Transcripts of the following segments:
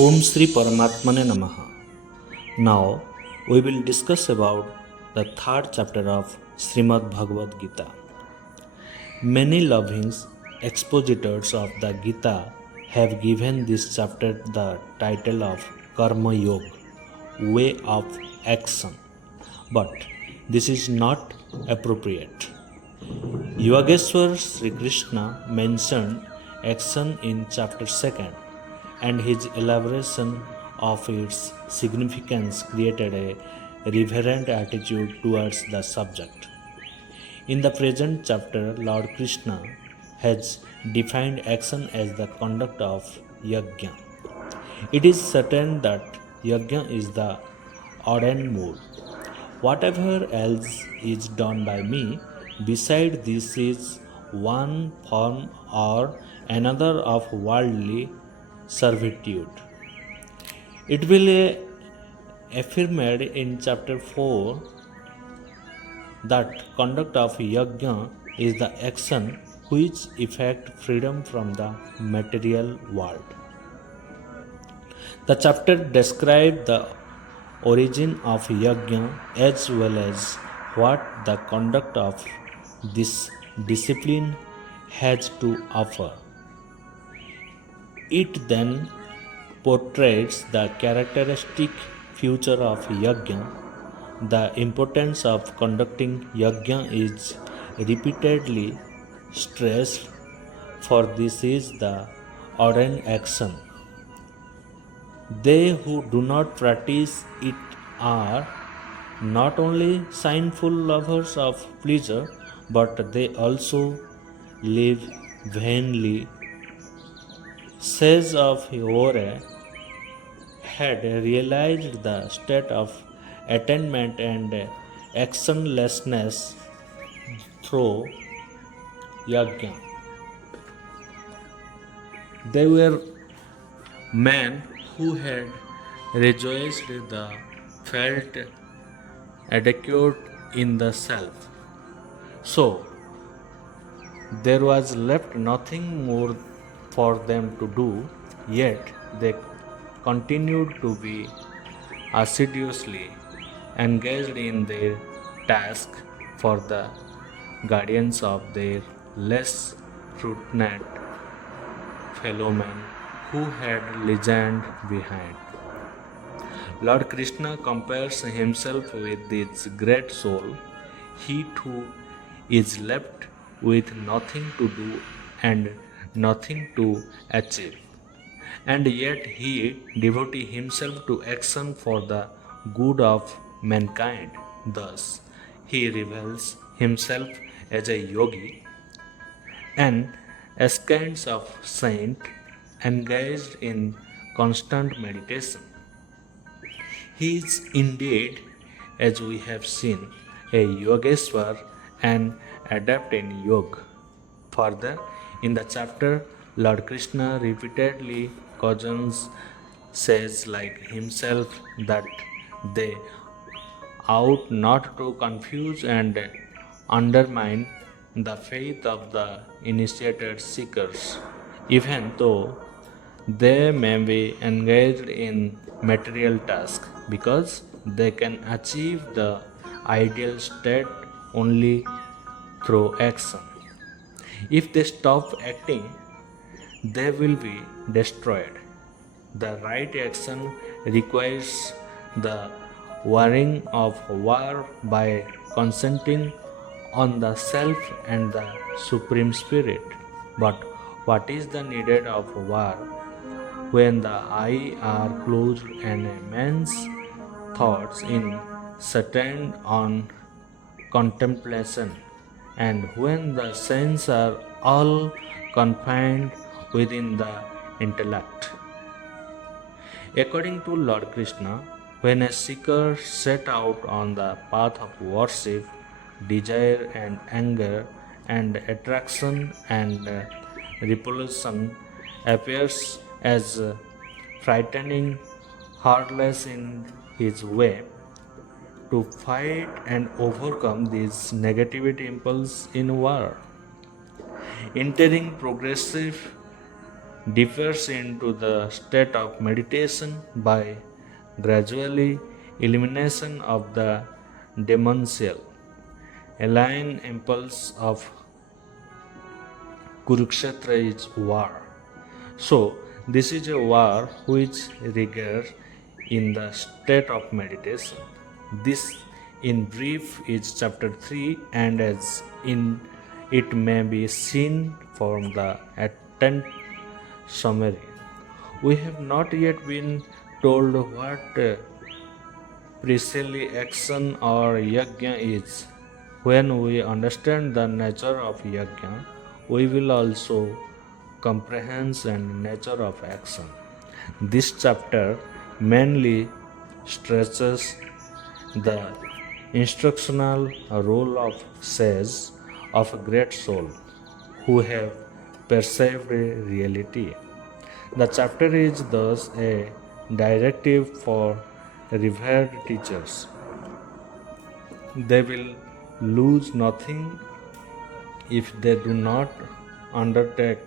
Om Sri Paramatmane Namaha. Now we will discuss about the third chapter of Srimad Bhagavad Gita. Many loving expositors of the Gita have given this chapter the title of Karma Yoga, way of action. But this is not appropriate. Yogeshwar Sri Krishna mentioned action in chapter 2nd, and his elaboration of its significance created a reverent attitude towards the subject. In the present chapter, Lord Krishna has defined action as the conduct of yajna. It is certain that yajna is the ordained mode. Whatever else is done by me, beside this is one form or another of worldly servitude. It will affirmed in chapter 4 that conduct of yajna is the action which effect freedom from the material world. The chapter describes the origin of yajna as well as what the conduct of this discipline has to offer. It then portrays the characteristic future of yajna. The importance of conducting yajna is repeatedly stressed, for this is the ordained action. They who do not practice it are not only sinful lovers of pleasure, but they also live vainly. Sage of yore had realized the state of attainment and actionlessness through yajna. They were men who had rejoiced the felt adequate in the self. So there was left nothing more for them to do, yet they continued to be assiduously engaged in their task for the guardians of their less fortunate fellow men who had lagged behind. Lord Krishna compares himself with this great soul, he too is left with nothing to do and nothing to achieve. And yet he devotes himself to action for the good of mankind. Thus, he reveals himself as a yogi, an ascent of saint engaged in constant meditation. He is indeed, as we have seen, a Yogeshwar and adept in yoga. Further, in the chapter, Lord Krishna repeatedly cautions says like himself that they ought not to confuse and undermine the faith of the initiated seekers, even though they may be engaged in material tasks, because they can achieve the ideal state only through action. If they stop acting, they will be destroyed. The right action requires the warring of war by concentrating on the self and the supreme spirit. But what is the needed of war when the eyes are closed and a man's thoughts in stand on contemplation, and when the senses are all confined within the intellect? According to Lord Krishna, when a seeker set out on the path of worship, desire and anger and attraction and repulsion appears as frightening, heartless in his way, to fight and overcome these negativity impulse in war, entering progressive differs into the state of meditation by gradually elimination of the demonial alien impulse of Kurukshetra is war. So, this is a war which regards in the state of meditation. This, in brief, is chapter 3, and as in it may be seen from the attendant summary. We have not yet been told what precisely action or yajna is. When we understand the nature of yajna, we will also comprehend the nature of action. This chapter mainly stresses the instructional role of sages of a great soul who have perceived reality. The chapter is thus a directive for revered teachers. They will lose nothing if they do not undertake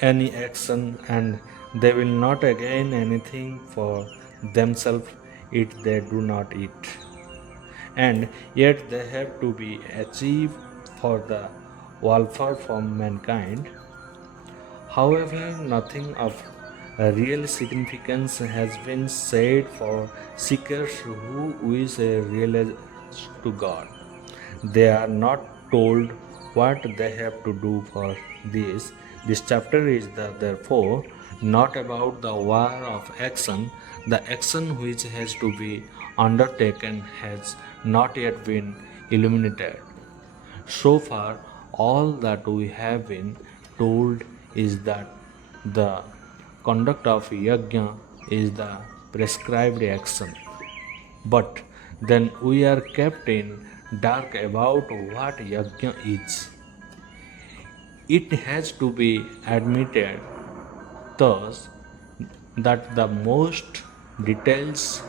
any action, and they will not gain anything for themselves if they do not eat. And yet they have to be achieved for the welfare of mankind. However, nothing of real significance has been said for seekers who wish a realize to God. They are not told what they have to do for this. This chapter is therefore not about the war of action. The action which has to be undertaken has not yet been illuminated. So far, all that we have been told is that the conduct of yajna is the prescribed action. But then we are kept in dark about what yajna is. It has to be admitted thus that the most details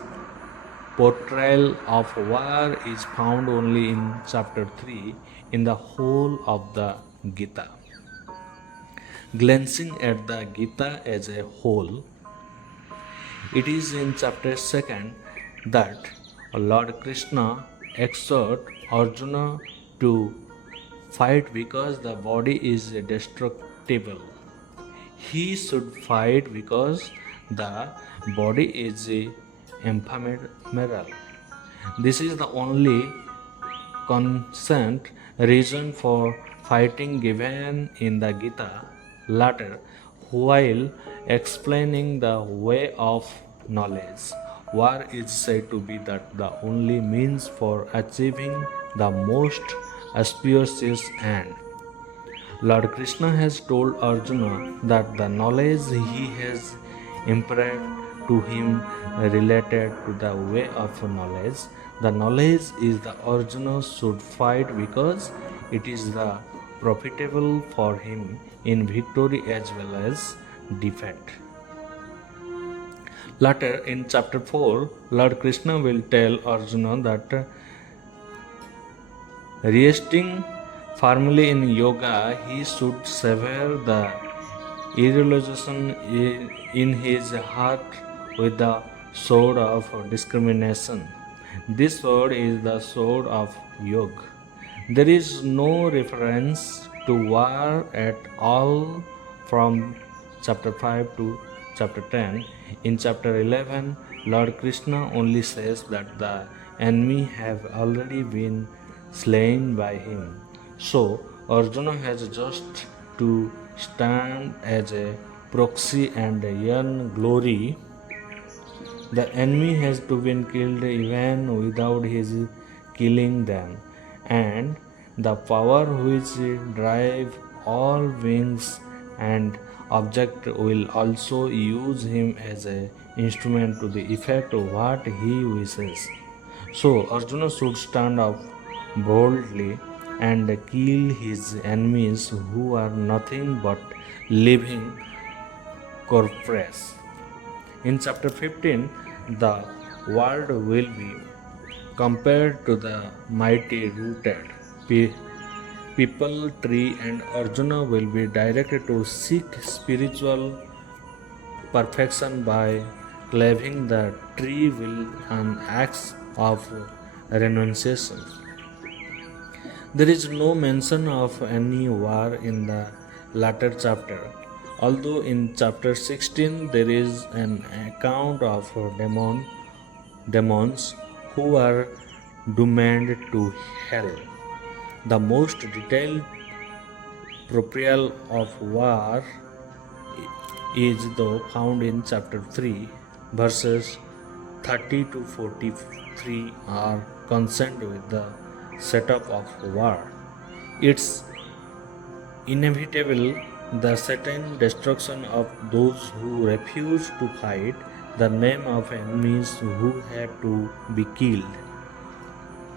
portrayal of war is found only in chapter 3 in the whole of the Gita. Glancing at the Gita as a whole, it is in chapter 2 that Lord Krishna exhorts Arjuna to fight because the body is destructible. He should fight because the body is ephemeral. This is the only consent reason for fighting given in the Gita. Later, while explaining the way of knowledge, war is said to be that the only means for achieving the most auspicious end. Lord Krishna has told Arjuna that the knowledge he has imparted to him related to the way of knowledge. The knowledge is the Arjuna should fight because it is the profitable for him in victory as well as defeat. Later in chapter 4, Lord Krishna will tell Arjuna that resting firmly in yoga, he should sever the irreligion in his heart with the sword of discrimination. This sword is the sword of yoga. There is no reference to war at all from chapter 5 to chapter 10. In chapter 11, Lord Krishna only says that the enemy have already been slain by him. So, Arjuna has just to stand as a proxy and earn glory. The enemy has to be killed even without his killing them, and the power which drive all beings and object will also use him as an instrument to the effect of what he wishes. So Arjuna should stand up boldly and kill his enemies who are nothing but living corpses. In chapter 15, the world will be compared to the mighty rooted people, tree, and Arjuna will be directed to seek spiritual perfection by cleaving the tree will an act of renunciation. There is no mention of any war in the latter chapter, although in chapter 16 there is an account of demons who are doomed to hell. The most detailed portrayal of war is though found in chapter 3 verses 30 to 43 are concerned with the setup of war. It's inevitable the certain destruction of those who refuse to fight, the name of enemies who had to be killed,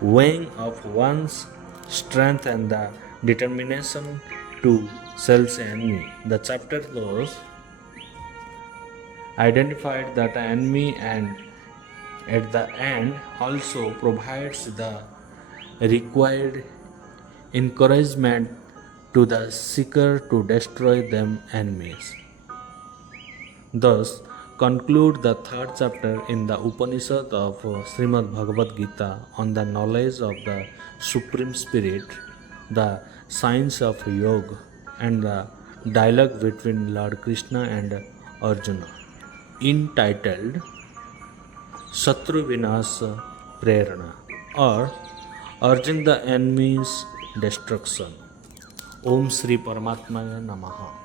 weighing of one's strength and the determination to self enemy. The chapter close identified that enemy and at the end also provides the required encouragement to the seeker to destroy them enemies. Thus conclude the third chapter in the Upanishad of Srimad Bhagavad Gita on the knowledge of the Supreme Spirit, the science of yoga, and the dialogue between Lord Krishna and Arjuna, entitled Shatru Vinas Prerana, or urging the enemy's destruction. Om Sri Paramatmaya Namaha.